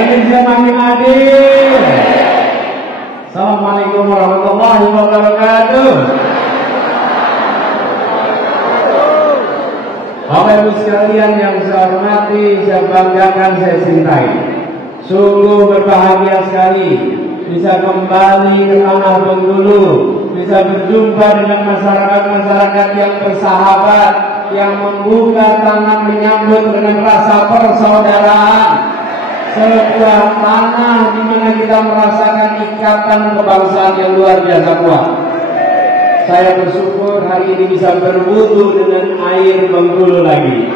Indonesia makin adil. Assalamualaikum warahmatullahi wabarakatuh. Bapak Ibu sekalian yang saya hormati, saya banggakan, saya cintai. Sungguh berbahagia sekali bisa kembali ke tanah Bengkulu, bisa berjumpa dengan masyarakat-masyarakat yang bersahabat, yang membuka tangan menyambut dengan rasa persaudaraan. Sebuah tanah di mana kita merasakan ikatan kebangsaan yang luar biasa kuat. Saya bersyukur hari ini bisa berwudu dengan air Bengkulu lagi,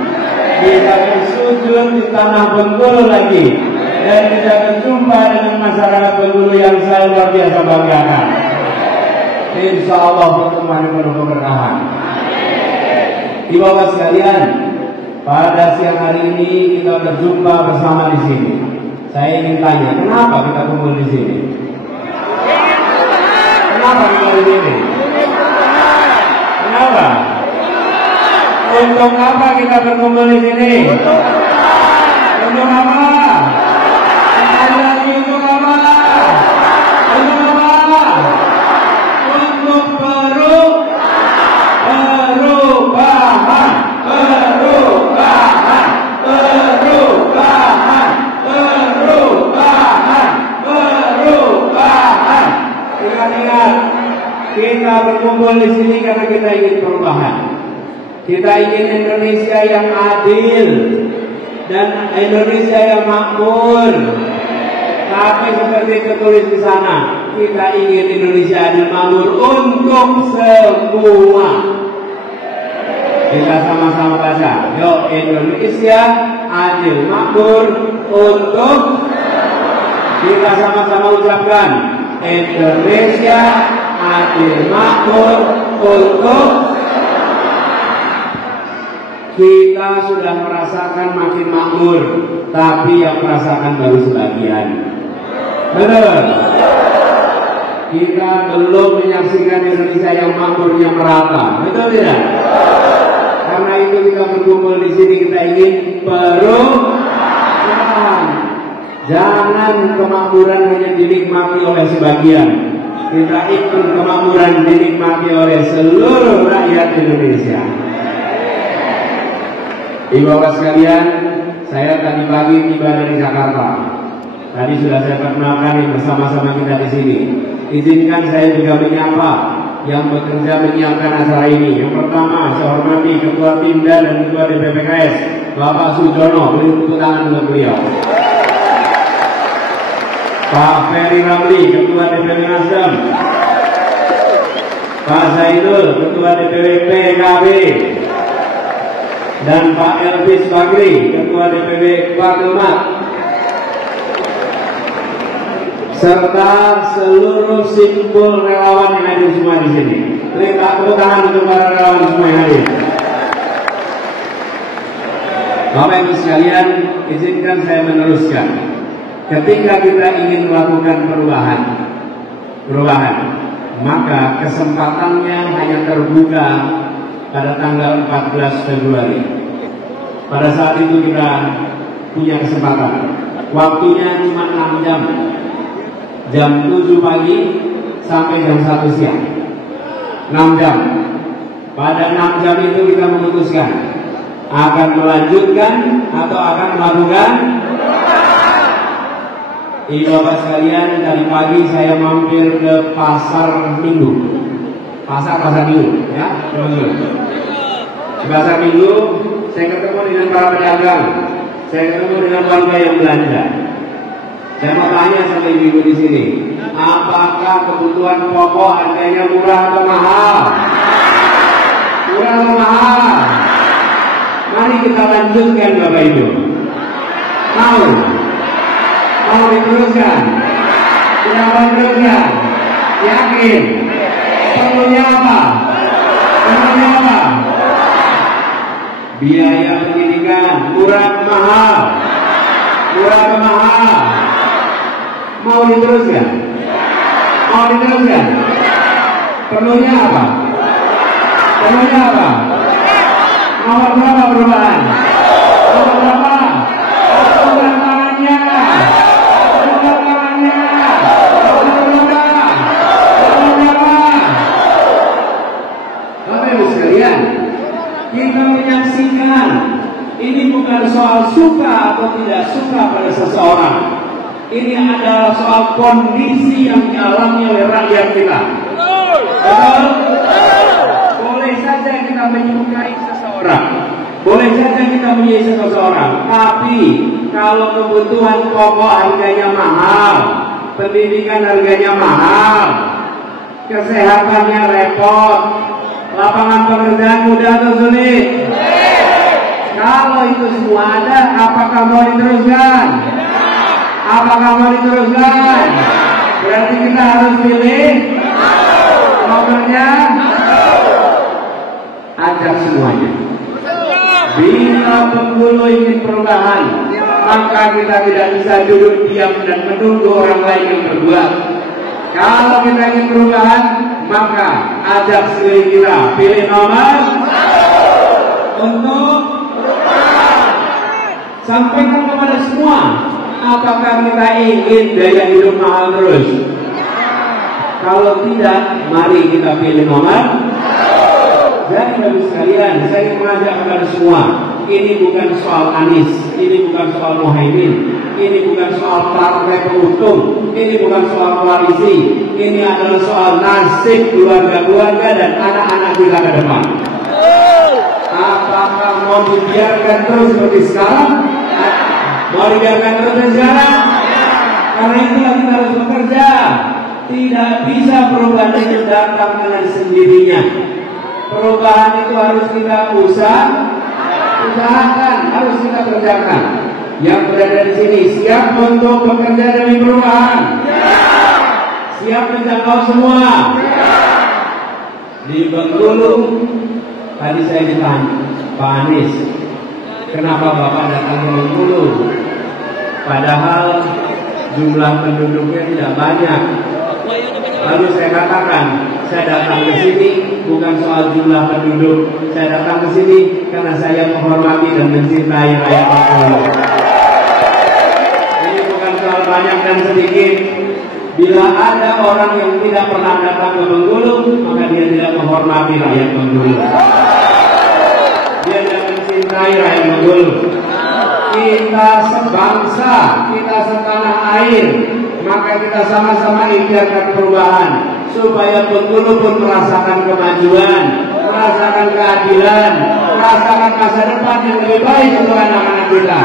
bisa bersujud di tanah Bengkulu lagi, dan bisa berjumpa dengan masyarakat Bengkulu yang saya luar biasa banggakan. Insya Allah pertemuan penuh keberkahan. Ibu-ibu sekalian, pada siang hari ini kita berjumpa bersama di sini. Saya ingin tanya, kenapa kita kumpul di sini? Kenapa kita di sini? Kenapa? Untuk apa kita berkumpul di sini? Untuk apa? Sekali lagi, untuk apa? Untuk apa? Untuk perubahan. Ingat, kita berkumpul di sini karena kita ingin perubahan. Kita ingin Indonesia yang adil dan Indonesia yang makmur. Tapi seperti tertulis di sana, kita ingin Indonesia adil makmur untuk semua. Kita sama-sama baca. Yuk, Indonesia adil makmur untuk. Kita sama-sama ucapkan. Indonesia adil makmur untuk. Kita sudah merasakan makin makmur, tapi yang merasakan baru sebagian. Betul. Kita belum menyaksikan Indonesia yang makmurnya merata. Betul tidak? Karena itu kita berkumpul di sini, kita ingin perubahan. Jangan kemakmuran hanya dinikmati oleh sebagian. Kita ikut kemakmuran dinikmati oleh seluruh rakyat Indonesia. Ibu-bapak sekalian, saya tadi pagi tiba dari Jakarta. Tadi sudah saya perkenalkan bersama-sama kita di sini. Izinkan saya juga menyapa yang bekerja menyiapkan acara ini. Yang pertama, saya hormati Ketua Pimda dan Ketua DPPKS, Bapak Sujono. Beri tepuk tangan untuk beliau. Pak Ferry Ramli, Ketua DPW Nasdem. Pak Zainul, Ketua DPW PKB. Dan Pak Elvis Bagri, Ketua DPW Pakemat. Serta seluruh simpul relawan yang hadir semua di sini. Beri tepuk tangan untuk para relawan semua yang hadir. Bapak Ibu sekalian, izinkan saya meneruskan. Ketika kita ingin melakukan perubahan, maka kesempatannya hanya terbuka pada tanggal 14 Februari. Pada saat itu kita punya kesempatan. Waktunya cuma 6 jam. Jam 7 pagi sampai jam 1 siang. 6 jam. Pada 6 jam itu kita memutuskan akan melanjutkan atau akan melakukan. Ibu-bapak sekalian, tadi pagi saya mampir ke pasar Minggu. Pasar Minggu, ya, teman-teman. Di pasar Minggu, saya ketemu dengan para pedagang, saya ketemu dengan warga yang belanja. Saya mau tanya sama ibu-ibu di sini, apakah kebutuhan pokok harganya murah atau mahal? Murah atau mahal? Mari kita lanjutkan, Bapak Ibu. Mau diteruskan? Tidak mau diteruskan? Yakin? Perlunya apa? Biaya pendidikan murah mahal? Mau diteruskan? Perlunya apa? Nomor berapa perubahan? Nomor berapa? Tangannya. Ini adalah soal kondisi yang dialami oleh rakyat kita. Betul? Boleh saja kita menyukai seseorang, boleh saja kita menyukai seseorang, tapi kalau kebutuhan pokok harganya mahal, pendidikan harganya mahal, kesehatannya repot, lapangan pekerjaan mudah atau sulit? Kalau itu semua ada, apakah mau diteruskan? Apakah mau diteruskan? Berarti kita harus pilih nomornya. Ajak semuanya. Bila Bengkulu ingin perubahan, maka kita tidak bisa duduk diam dan menunggu orang lain yang berbuat. Kalau kita ingin perubahan, maka ajak sekeliling kita. Pilih nomor untuk sampaikan kepada semua. Apakah kita ingin gaya hidup mahal terus? Kalau tidak, mari kita pilih nomor. Jadi Bapak sekalian, saya ingin mengajak kepada semua. Ini bukan soal Anies, ini bukan soal Muhaimin, ini bukan soal partai pengusung, ini bukan soal koalisi. Ini adalah soal nasib keluarga-keluarga dan anak-anak kita ke depan. Apakah mau dibiarkan terus seperti sekarang? Mau dibiarkan terus seperti sekarang? Karena itulah kita harus bekerja. Tidak bisa perubahan itu datang dengan sendirinya. Perubahan itu harus kita usahakan, harus kita kerjakan. Yang berada di sini siap untuk bekerja demi perubahan. Siap menjangkau semua. Di Bengkulu tadi saya ditanya, Pak Anies, kenapa Bapak datang ke Bengkulu? Padahal jumlah penduduknya tidak banyak. Lalu saya katakan, saya datang ke sini bukan soal jumlah penduduk. Saya datang ke sini karena saya menghormati dan mencintai rakyat Bengkulu. Ini bukan soal banyak dan sedikit. Bila ada orang yang tidak pernah datang ke Bengkulu, maka dia tidak menghormati rakyat Bengkulu. Dia tidak mencintai rakyat Bengkulu. Kita sebangsa, kita setanah air, maka kita sama-sama ikhtiarkan perubahan supaya Bengkulu pun merasakan kemajuan, merasakan keadilan, merasakan masa depan yang lebih baik untuk anak-anak kita.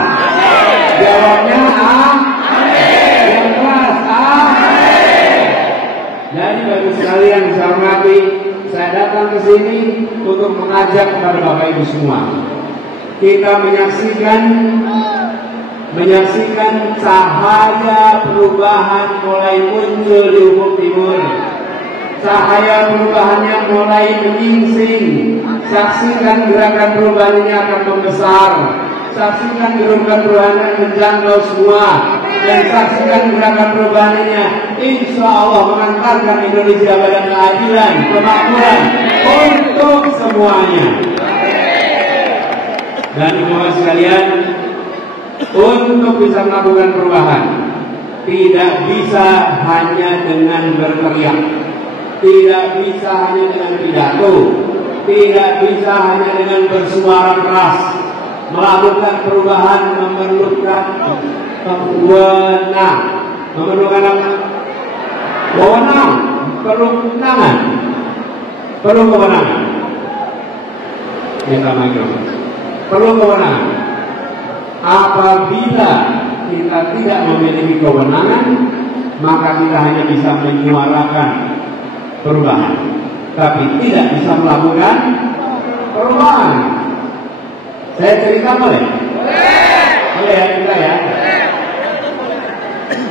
Jawabnya yang keras Jadi bagi sekalian saya hormati, saya datang ke sini untuk mengajak kepada Bapak Ibu semua. Kita menyaksikan cahaya perubahan mulai muncul di Ufuk Timur. Cahaya perubahannya mulai menyingsing. Saksikan gerakan perubahan ini akan membesar. Saksikan gerakan perubahan yang menjangkau semua. Dan saksikan gerakan perubahan ini, insya Allah mengantarkan Indonesia pada keadilan, kemakmuran untuk semuanya. Dan Bapak sekalian, untuk bisa melakukan perubahan, tidak bisa hanya dengan berteriak, tidak bisa hanya dengan pidato, tidak bisa hanya dengan bersuara keras. Melakukan perubahan memerlukan kewenangan, memerlukan kewenangan, perlu kewenangan. Minta mikrofon. Perlu kewenangan. Apabila kita tidak memiliki kewenangan, maka kita hanya bisa menyuarakan perubahan, tapi tidak bisa melakukan perubahan. Saya cerita boleh? Boleh ya kita ya.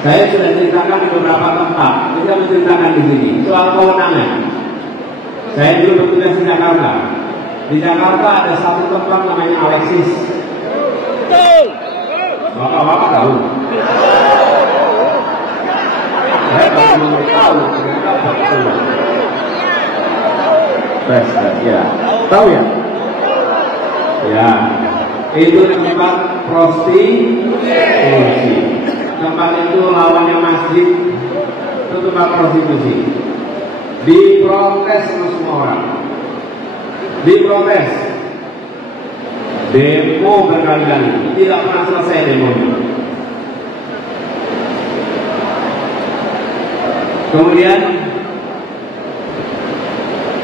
Saya sudah ceritakan di beberapa tempat. Kita menceritakan di sini soal kewenangan. Saya dulu bertugas di Jakarta. Di Jakarta ada satu tempat namanya Alexis. Bapak-bapak tahu? Saya baru tahu. Ya, tahu ya? Ya, itu tempat prostitusi. Tempat itu lawannya masjid, itu tempat prostitusi. Diprotes sama semua orang. Diprotes. Demo berkali-kali, tidak pernah selesai demonya. Kemudian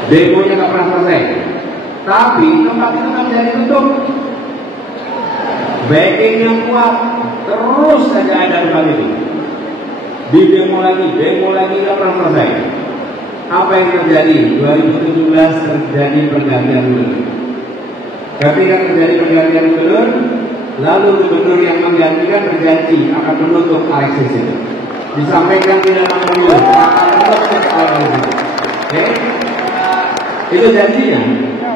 demonya nggak pernah selesai, tapi tempat itu kan jadi tutup. Backing yang kuat, terus saja ada kali ini. Di demo lagi nggak pernah selesai. Apa yang terjadi? 2017 terjadi pergantian gubernur. Ketika terjadi pergantian gubernur, lalu gubernur yang menggantikan berjanji akan menutup Alexis itu. Disampaikan di dalam pemilu akan menutup Alexis itu. Oke? Itu janjinya.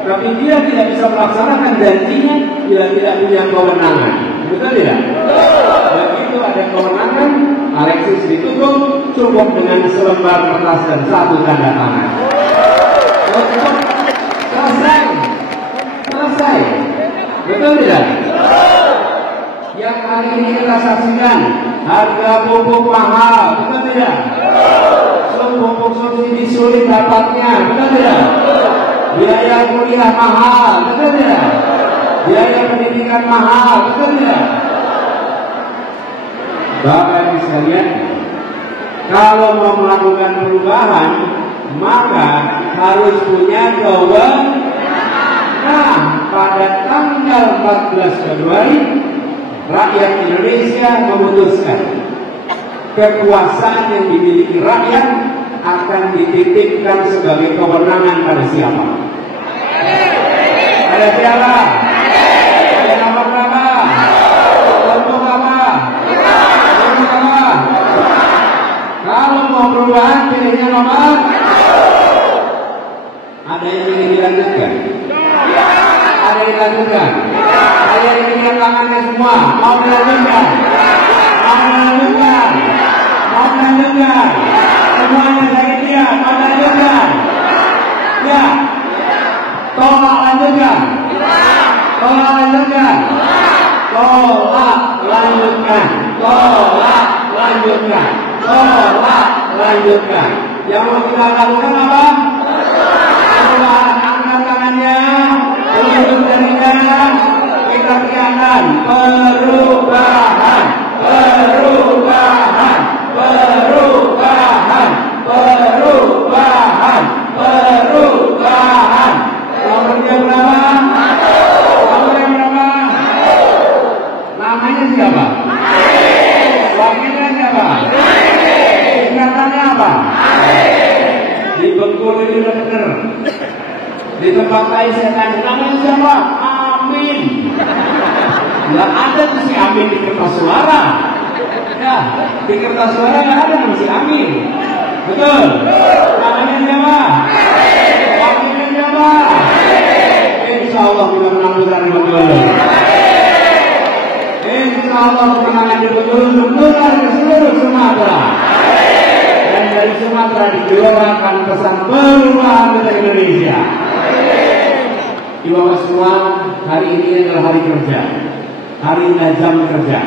Tapi dia tidak bisa melaksanakan janjinya bila tidak punya kewenangan. Betul tidak? Begitu ada kewenangan, Alexis ditutup cukup dengan selembar kertas dan satu tanda tangan. Cukup, selesai. Betul tidak? Yang hari ini kita saksikan harga pupuk mahal, betul tidak? Pupuk subsidi sulit dapatnya, betul tidak? Biaya kuliah mahal, betul tidak? Biaya pendidikan mahal, betul tidak? Bapak Ibu sekalian, kalau mau melakukan perubahan, maka harus punya kewenangan. Nah, pada tanggal 14 Februari, rakyat Indonesia memutuskan kekuasaan yang dimiliki rakyat akan dititipkan sebagai kewenangan pada siapa? Pada siapa? Pada nomor berapa? Untuk apa? Kalau mau perubahan pilihnya nomor. Ada yang ingin dilanjutkan? Ada yang dilanjutkan? Ada yang ingin tangannya semua? Mau dilanjutkan? Semuanya saya diam, mau lanjutkan? Ya. Tolak lanjutkan. Yang mau kita lakukan apa? Perubahan. Angkat tangannya, lurus jarinya, kita teriakkan perubahan. Nomornya berapa? Namanya siapa? Wakilnya siapa? Singkatannya apa? Di Bengkulu itu udah bener. Di tempat lain saya tanya namanya siapa? Amin. Nggak ada tuh si Amin di kertas suara. Ya, di kertas suara nggak ada nama si Amin. Betul? Namanya siapa? Wakilnya siapa? Insya Allah kita menang besar di Bengkulu. Insya Allah kemenangan di Bengkulu menular ke seluruh Sumatera. Dan dari Sumatera digelorakan pesan perubahan untuk Indonesia. Ibu bapak semua, hari ini adalah hari kerja, hari jam kerja.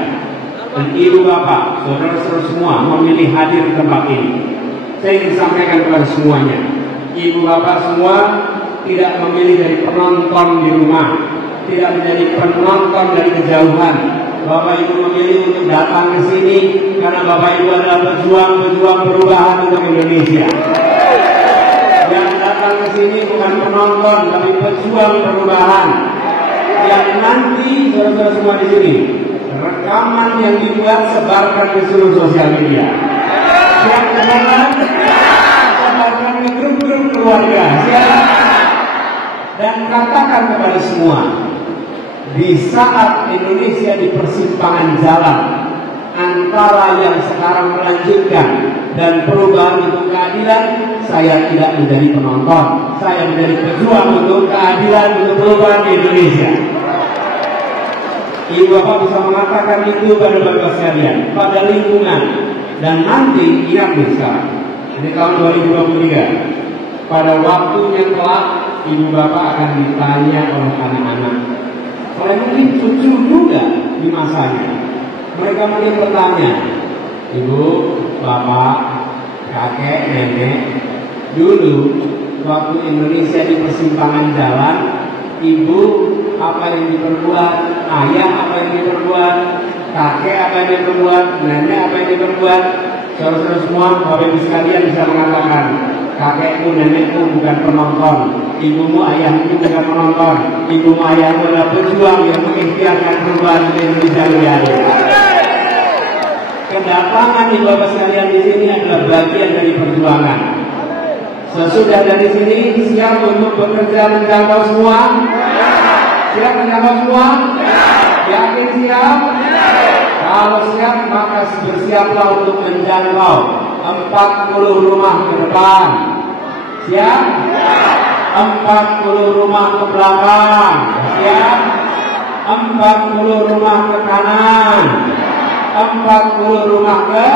Dan ibu bapak, saudara-saudara semua memilih hadir di tempat ini. Saya ingin sampaikan kepada semuanya, ibu bapak semua tidak memilih dari penonton di rumah, tidak menjadi penonton dari kejauhan. Bapak Ibu memilih untuk datang ke sini karena Bapak Ibu adalah pejuang-pejuang perubahan untuk Indonesia. Yang datang ke sini bukan penonton, tapi pejuang perubahan. Yang nanti saudara-saudara semua di sini, rekaman yang dibuat sebarkan ke seluruh sosial media. Yang kebenaran sebarkan ke grup-grup keluarga. Dan katakan kepada semua, di saat Indonesia di persimpangan jalan antara yang sekarang melanjutkan dan perubahan untuk keadilan, saya tidak menjadi penonton, saya menjadi pejuang untuk keadilan, untuk perubahan di Indonesia. Ibu bapak bisa mengatakan itu pada bapak sekalian, pada lingkungan, dan nanti ingat sekarang, di tahun 2023, pada waktunya kelak ibu bapak akan ditanya oleh anak-anak. Oleh mungkin cucu juga di masanya. Mereka mungkin bertanya, ibu, bapak, kakek, nenek, dulu waktu Indonesia di persimpangan jalan, ibu apa yang diperbuat, ayah apa yang diperbuat, kakek apa yang diperbuat, nenek apa yang diperbuat. Saudara semua, Bapak Ibu sekalian bisa mengatakan, kakekmu, nenekmu bukan penonton, ibumu, ayahmu bukan penonton, ibumu, ayahmu adalah pejuang yang mengikhtiarkan perubahan di Indonesia ini. Kedatangan ibu bapak sekalian di sini adalah bagian dari perjuangan. Sesudah dari sini, siap untuk bekerja menjangkau semua? Siap menjangkau semua? Yakin siap? Kalau siap, maka bersiaplah untuk menjangkau 40 rumah ke depan. Siap? 40 rumah ke belakang. Siap? 40 rumah ke kanan. 40 rumah ke,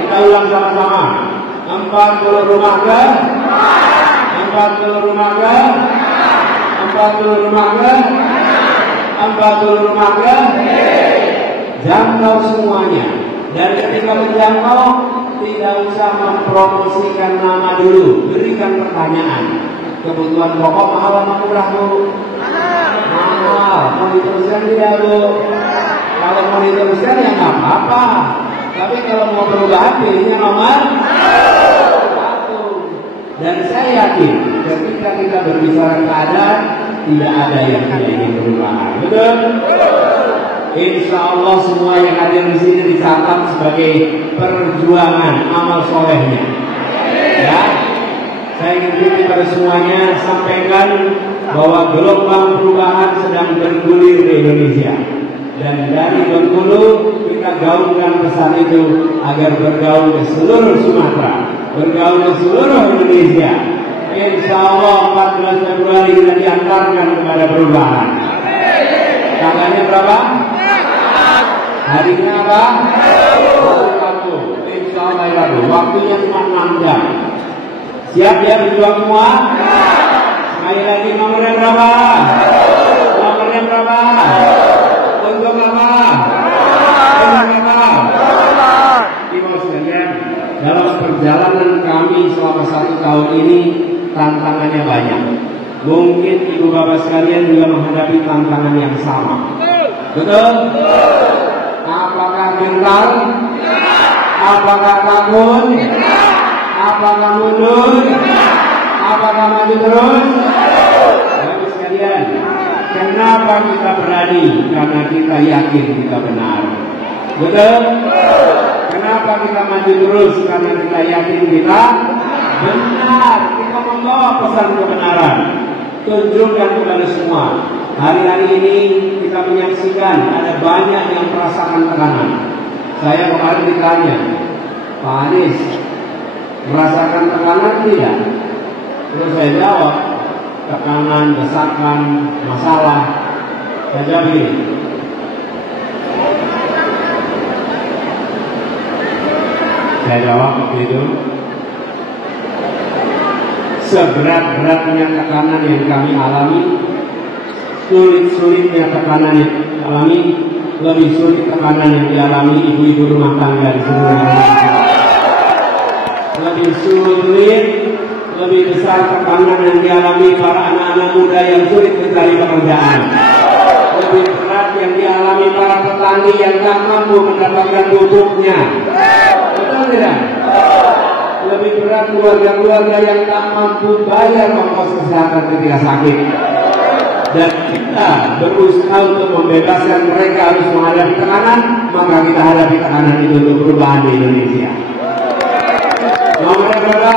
kita ulang sama-sama. 40 rumah ke, 40 rumah ke, 40 rumah ke, 40 rumah ke, jangkau semuanya. Dan ketika menjangkau, tidak usah mempromosikan nama dulu, berikan pertanyaan. Kebutuhan pokok mahal apa murah, Bu? Mahal. Mau diteruskan tidak, Bu? Kalau mau diteruskan ya nggak apa-apa. Tapi kalau mau perubahan pilihnya nomor 1. Dan saya yakin ketika kita berbicara keadaan, tidak ada yang tidak ingin perubahan. Betul? Insya Allah semua yang hadir di sini dicatat sebagai perjuangan amal solehnya. Ya, saya ingin kepada semuanya sampaikan bahwa gelombang perubahan sedang bergulir di Indonesia. Dan dari Bengkulu kita gaungkan pesan itu agar bergaul ke seluruh Sumatera, bergaul ke seluruh Indonesia. Insya Allah 14 Februari kita diantarkan kepada perubahan. Tanggalnya berapa? Harinya apa? 1. Insya Allah ya, waktunya cuma 6 jam. Siap ya berjuang semua? Sekali lagi nomornya berapa? Nomornya berapa? Untuk apa? Untuk apa? Ibu sekalian, dalam perjalanan kami selama 1 tahun ini tantangannya banyak. Mungkin ibu bapak sekalian juga menghadapi tantangan yang sama. Betul? Apakah gentar? Apakah takut? Apakah mundur? Apakah maju terus? Ibu sekalian, kenapa kita berani? Karena kita yakin kita benar. Betul? Kenapa kita maju terus? Karena kita yakin kita benar. Kita membawa pesan kebenaran. Tunjukkan kepada semua. Hari-hari ini kita menyaksikan ada banyak yang merasakan tekanan. Saya kemarin ditanya, Pak Anies, merasakan tekanan tidak? Terus saya jawab, tekanan, desakan, masalah. Saya jawab begini. Saya jawab begitu. Seberat-beratnya tekanan yang kami alami, sulit-sulitnya tekanan yang kami alami, lebih sulit tekanan yang dialami ibu-ibu rumah tangga di seluruh Indonesia. Lebih sulit, lebih besar tekanan yang dialami para anak-anak muda yang sulit mencari pekerjaan. Lebih berat yang dialami para petani yang tak mampu mendapatkan pupuknya. Betul tidak? Lebih berat keluarga-keluarga yang tak mampu bayar ongkos kesehatan ketika sakit. Dan kita berusaha untuk membebaskan mereka harus menghadapi tekanan, maka kita hadapi tekanan itu untuk perubahan di Indonesia. Nomor berapa?